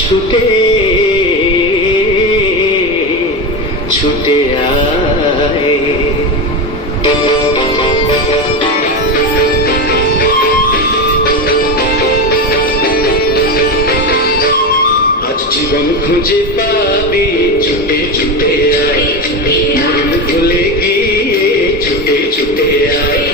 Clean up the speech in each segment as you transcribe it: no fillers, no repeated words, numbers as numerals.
ছুটে ছুটে আয়। আজ জীবন খুঁজে পাবি, ছুটে ছুটে আয়। মন ভুলে গিয়ে ছুটে ছুটে আয়।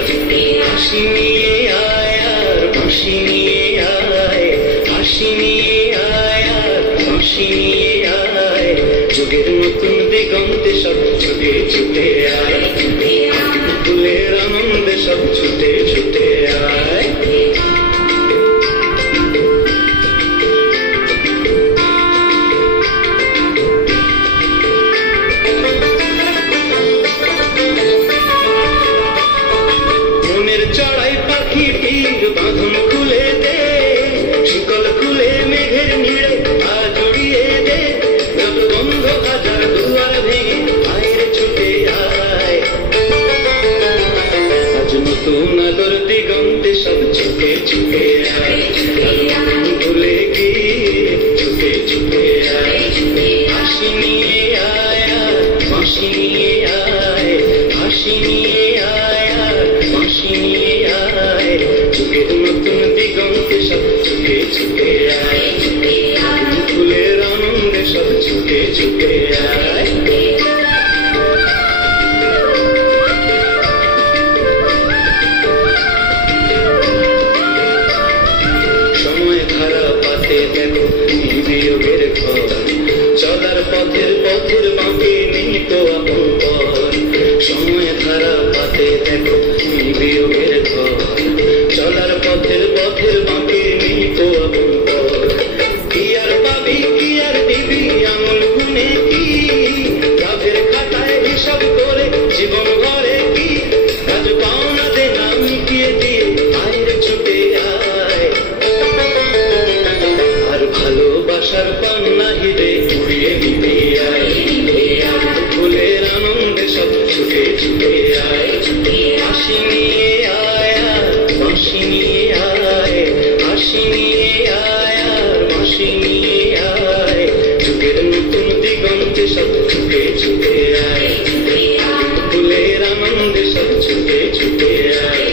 হাসি নিয়ে আয় আর হাসি নিয়ে আয়, হাসি নিয়ে আয় আর হাসি নিয়ে আয়। যুগের নতুন দিগন্তে সব ছুটে ছুটে আয়। ফুলের আনন্দে সব ছুটে ছুটে আয়। মনের চড়াই পাখি তীর বাঁধন খুলে দে, শিকল খুলে মেঘের নিড়ে পা জড়িয়ে দে। যত বন্ধ হাজার দুয়ার ভেঙে বাইরে ছুটে আয়। আজ নতুন আলোর দিগন্তে সব ছুটে ছুটে আয়। মন ভুলে গিয়ে ছুটে ছুটে আয়। হাসি নিয়ে আয় আর হাসি নিয়ে আয়, হাসি নিয়ে আয় আর হাসি নিয়ে আয়। যুগের নতুন দিগন্তে সব ছুটে ছুটে আয়। ফুলের আনন্দে সব ছুটে ছুটে আয়। সময় ধারা পাতে দেখো বিয়োগের ঘর, চলার পথের পথের বাঁকে নেই তো আপন পর। সময় ধারা পাতে দেখো বিয়োগের ঘর, চলার পথের পথের বাঁকে নেই তো আপন পর। কি আর পাবি কি আর দিবি আঙুল গুনে কি, লাভের খাতায় হিসাব করে জীবন ভরে কি। আজ পাওনা দে না মিটিয়ে দিয়ে আয়ের ছুটে আয়। আর ভালোবাসার পান্না হিরে উড়িয়ে নিবি আয়। ফুলের আনন্দে সব ছুটে ছুটে আয়। হাসি নিয়ে আয় আর হাসি নিয়ে আয়, হাসি নিয়ে আয় আর হাসি নিয়ে আয়। যুগের নতুন দিগন্তে সব ছুটে ছুটে আয়। ফুলের আনন্দে সব ছুটে ছুটে আয়।